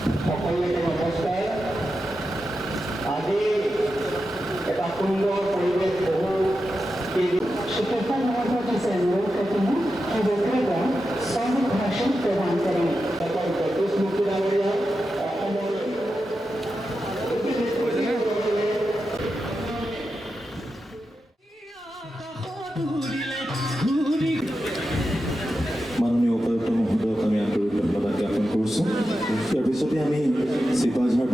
সকলোকে নমস্কাৰ। আজি এটা সুন্দৰ পৰিৱেশ বহু शिक्षकों महत्व की जरूरत करती हूँ कि वो कृपया सौम्य भाषण प्रदान करें। मुक्ति डावरिया माननीय उपायुक्त महोदयक আমি আন্তৰিক ধন্যবাদ জ্ঞাপন কৰিছোঁ। ইয়াৰ পিছতে আমি চিপাঝাৰ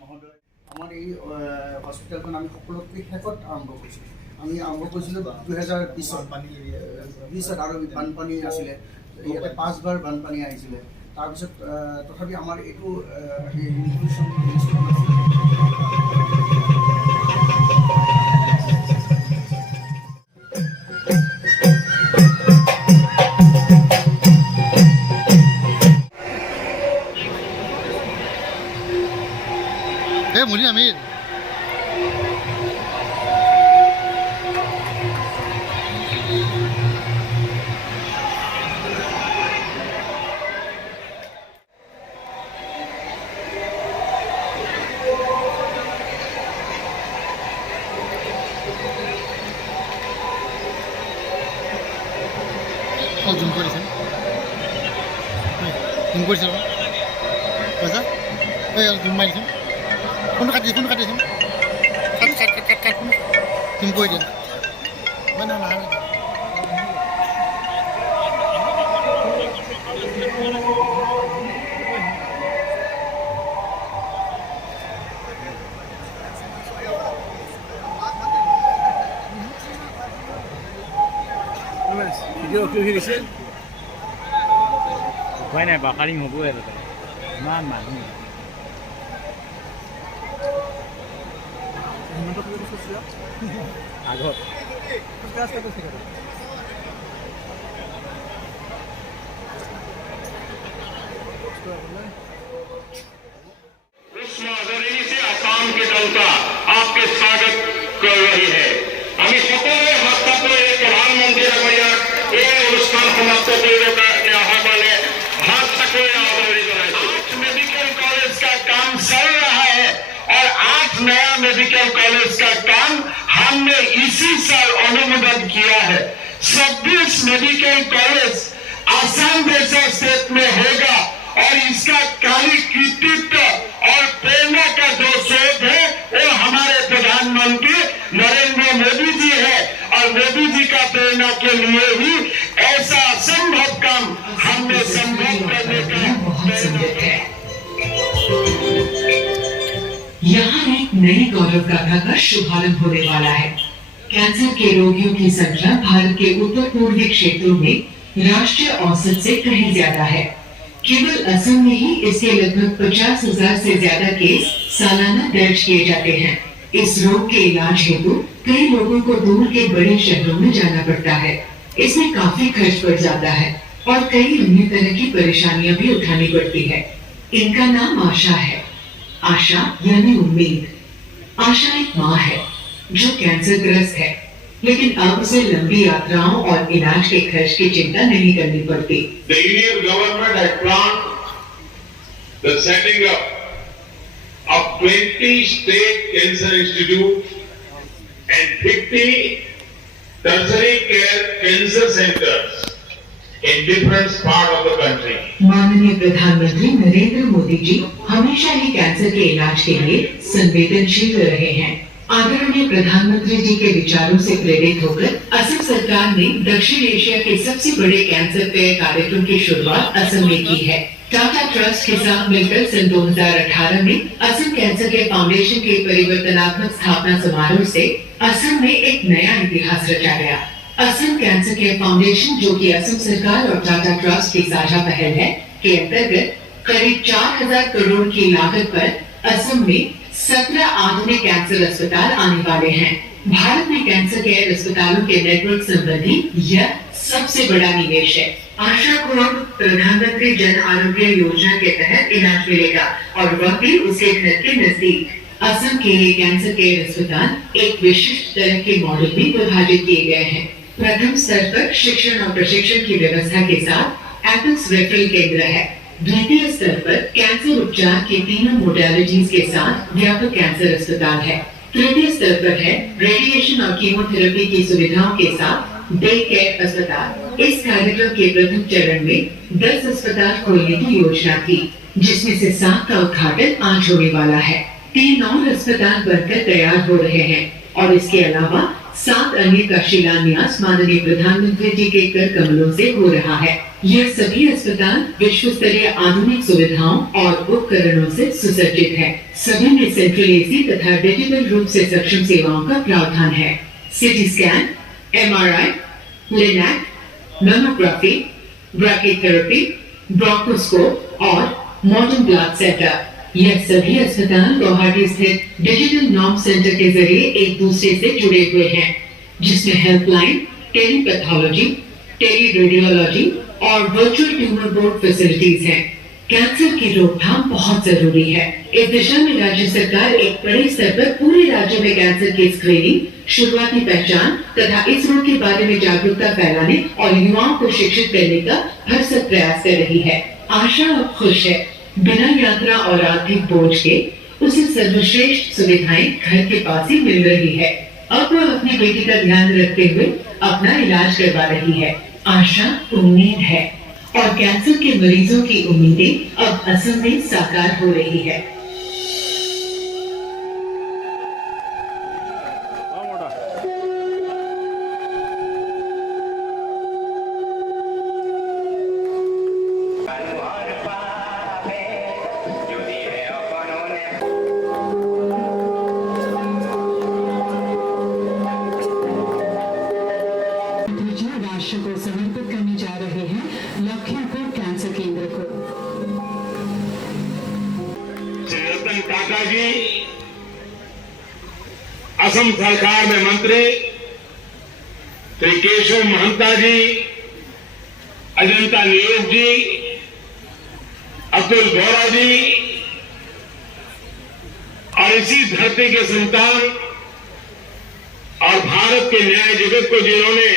মহোদয় আমাৰ এই হস্পিটেলখন আমি সকলোতকৈ শেষত আৰম্ভ কৰিছিলোঁ। আমি আৰম্ভ কৰিছিলোঁ 2020 আৰু বানপানী আছিলে, ইয়াতে 5 বাৰ বানপানী আহিছিলে। তাৰপিছত তথাপি আমাৰ এইটো मुझे अमीर জুম কৰিছে পইচা জুম মাৰিছে ফোনটো কাটিছে কাট জুম কৰি দিয়া মানে নাহে উপায় নাই বাকাৰিং হ'বই আৰু ইমান মানুহ আগত से आसाम की जनता आपके स्वागत कर रही है। আমি সকলে হাত পাতলে প্ৰধানমন্ত্ৰীৰ এই অনুষ্ঠান সমাপ্ত কৰিব 8 नया मेडिकल कॉलेज का काम हमने इसी साल अनुमोदन किया है। 26 मेडिकल कॉलेज आसाम जैसा स्टेट में होगा और इसका कार्य कृतित्व और प्रेरणा का जो स्रोत है वो हमारे प्रधानमंत्री नरेंद्र मोदी जी है और मोदी जी का प्रेरणा के लिए ही ऐसा असंभव काम हमने संभव करने का बहुत समृद्ध है। यहाँ एक नई गौरव गाथा का शुभारंभ होने वाला है। कैंसर के रोगियों की संख्या भारत के उत्तर पूर्वी क्षेत्रों में राष्ट्रीय औसत से कहीं ज्यादा है। केवल असम में ही इसके लगभग 50,000 से ज्यादा केस सालाना दर्ज किए जाते हैं। इस रोग के इलाज हेतु कई लोगों को दूर के बड़े शहरों में जाना पड़ता है। इसमें काफी खर्च पड़ जाता है और कई अन्य तरह की परेशानियां भी उठानी पड़ती है। इनका नाम आशा है। आशा यानी उम्मीद। आशा एक माँ है जो कैंसर ग्रस्त है, लेकिन अब उसे लंबी यात्राओं और इलाज के खर्च की चिंता नहीं करनी पड़ती। The Indian government had planned the setting up of 20 state cancer institutes and 50 tertiary care cancer centers in different parts of the country. माननीय प्रधानमंत्री नरेंद्र मोदी जी हमेशा ही कैंसर के इलाज के लिए संवेदनशील रहे हैं। आदरणीय प्रधानमंत्री जी के विचारों से प्रेरित होकर असम सरकार ने दक्षिण एशिया के सबसे बड़े कैंसर पेय कार्यक्रम की शुरुआत असम में की है। टाटा ट्रस्ट के साथ मिलकर सन 2018 में असम कैंसर केयर फाउंडेशन के परिवर्तनात्मक स्थापना समारोह से असम में एक नया इतिहास रचा गया। असम कैंसर केयर फाउंडेशन, जो कि असम सरकार और टाटा ट्रस्ट की साझा पहल है, के अंतर्गत करीब 4,000 करोड़ की लागत पर असम में 17 आधुनिक कैंसर अस्पताल आने वाले हैं। भारत में कैंसर केयर अस्पतालों के नेटवर्क संबंधी यह सबसे बड़ा निवेश है। आशा को अब प्रधानमंत्री जन आरोग्य योजना के तहत इलाज मिलेगा और वह भी उसके घर के नजदीक। असम के ये कैंसर केयर अस्पताल एक विशिष्ट तरह के मॉडल में विभाजित किए गए हैं। प्रथम स्तर पर शिक्षण और प्रशिक्षण की व्यवस्था के साथ एपिक्स रेफरल केंद्र है। द्वितीय स्तर पर कैंसर उपचार के तीनों मोडालिटीज के साथ व्यापक कैंसर अस्पताल है। तृतीय स्तर पर है रेडिएशन और कीमोथेरेपी की सुविधाओं के साथ डे केयर अस्पताल। इस कार्यक्रम के प्रथम चरण में 10 अस्पताल खोलने की योजना थी, जिसमें से 7 का उद्घाटन आज होने वाला है। 3 और अस्पताल बनकर तैयार हो रहे हैं और इसके अलावा 7 अन्य का शिलान्यास माननीय प्रधानमंत्री जी के कर कमलों से हो रहा है। यह सभी अस्पताल विश्व स्तरीय आधुनिक सुविधाओं और उपकरणों से सुसज्जित है। सभी में सेंट्रल एसी तथा डिजिटल रूप से सक्षम सेवाओं का प्रावधान है। CT scan, MRI, linac, mammography, brachytherapy, bronchoscope और मॉडर्न ब्लड सेंटर। यह सभी अस्पताल गुवाहाटी स्थित डिजिटल नॉर्म सेंटर के जरिए एक दूसरे से जुड़े हुए हैं, जिसमें हेल्पलाइन, टेलीपैथोलॉजी, टेली रेडियोलॉजी और वर्चुअल ट्यूमर बोर्ड फैसिलिटीज हैं। कैंसर की रोकथाम बहुत जरूरी है। इस दिशा में राज्य सरकार एक बड़े स्तर पर पूरे राज्य में कैंसर की स्क्रीनिंग, शुरुआती पहचान तथा इस रोग के बारे में जागरूकता फैलाने और युवाओं को शिक्षित करने का भरसक प्रयास कर रही है। आशा अब खुश है। बिना यात्रा और आर्थिक बोझ के उसे सर्वश्रेष्ठ सुविधाएं घर के पास ही मिल रही है। अब वह अपनी बेटी का ध्यान रखते हुए अपना इलाज करवा रही है। आशा उम्मीद है और कैंसर के मरीजों की उम्मीदें अब असम में साकार हो रही है। राष्ट्र को समर्पित करने जा रहे हैं लखीमपुर कैंसर केंद्र को। श्री रतन टाटा जी असम सरकार में मंत्री, श्री केशव महंता जी, अजंता नियोग जी, अब्दुल गौरा जी और इसी धरती के संतान और भारत के न्याय जगत को जिन्होंने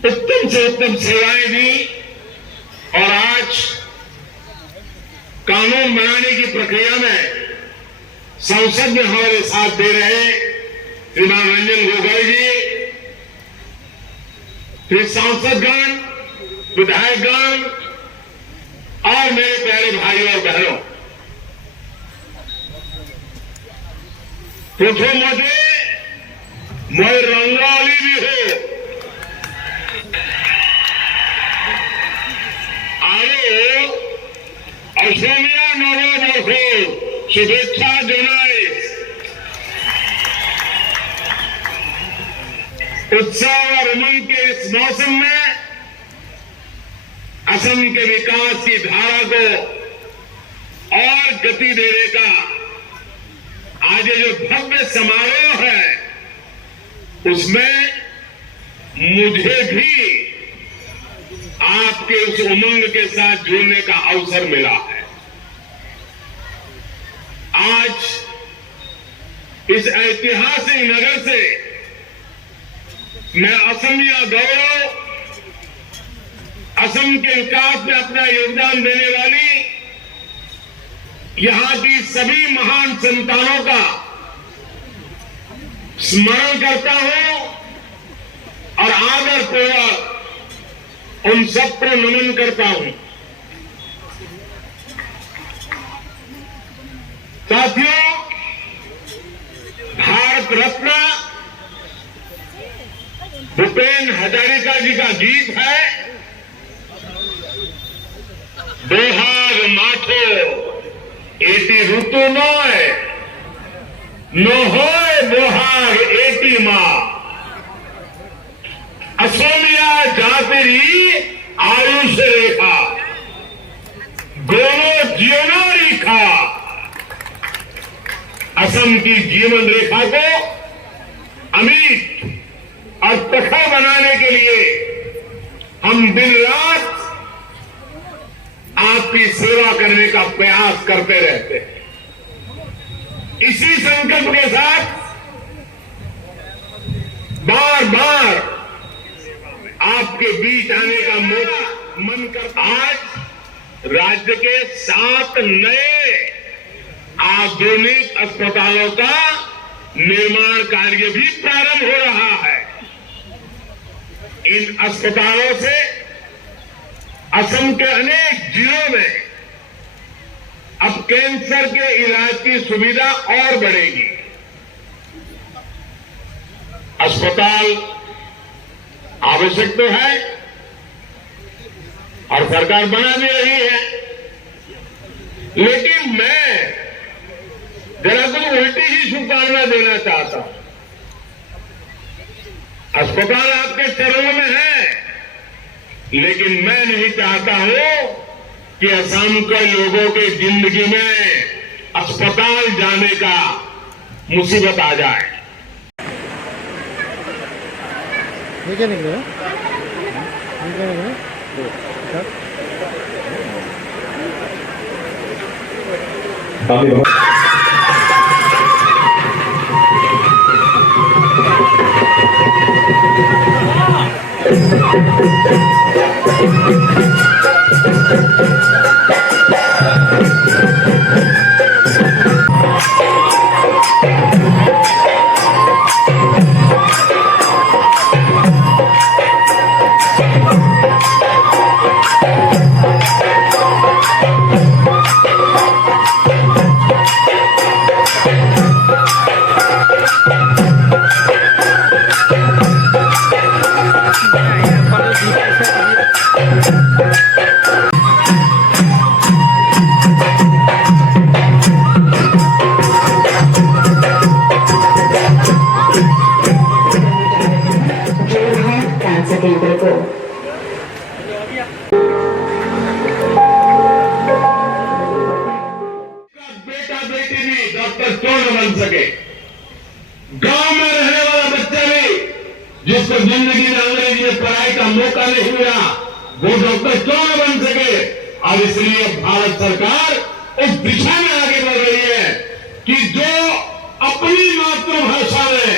उत्तम से उत्तम सेवाएं दी और आज कानून बनाने की प्रक्रिया में संसद में हमारे साथ दे रहे श्रीमान रंजन गोगोई जी, फिर सांसदगण, विधायकगण और मेरे प्यारे भाइयों और बहनों, प्रथमते मैं रंगाली भी हो आरो असमिया नवबर्ष शुभेच्छा जनाई। उत्साह और उमंग के इस मौसम में असम के विकास की धारा को और गति देने का आज ये जो भव्य समारोह है, उसमें मुझे भी आपके उस उमंग के साथ जुड़ने का अवसर मिला है। आज इस ऐतिहासिक नगर से मैं असमिया गौरव, असम के विकास में अपना योगदान देने वाली यहां की सभी महान संतानों का स्मरण करता हूं और आदरपूर्वक उन सबको नमन करता हूं। साथियों, भारत रत्न भूपेन हजारिका जी का गीत है, बोहाग माथो एटी ऋतु नोय नोहोय बोहाग एटी माँ, असमिया जातिरी आयुष रेखा गोरो जीवना रेखा। असम की जीवन रेखा को अमित और प्रखर बनाने के लिए हम दिन रात आपकी सेवा करने का प्रयास करते रहते हैं। इसी संकल्प के साथ बार बार आपके बीच आने का मौका मन कर आज राज्य के 7 नए आधुनिक अस्पतालों का निर्माण कार्य भी प्रारंभ हो रहा है। इन अस्पतालों से असम के अनेक जिलों में अब कैंसर के इलाज की सुविधा और बढ़ेगी। अस्पताल आवश्यक तो है और सरकार बना भी रही है, लेकिन मैं जरा कुछ उल्टी ही शुभकामना देना चाहता हूं। अस्पताल आपके चरणों में है, लेकिन मैं नहीं चाहता हूं कि असम के लोगों के जिंदगी में अस्पताल जाने का मुसीबत आ जाए। ठीक है, निकले जिसको जिंदगी में अंग्रेजी में पढ़ाई का मौका नहीं मिला, वो डॉक्टर क्यों न बन सके। और इसलिए भारत सरकार उस दिशा में आगे बढ़ रही है कि जो अपनी मातृभाषा में,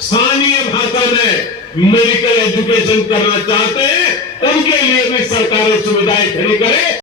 स्थानीय भाषा में मेडिकल एजुकेशन करना चाहते हैं, उनके लिए भी सरकार सुविधाएं खड़ी करे।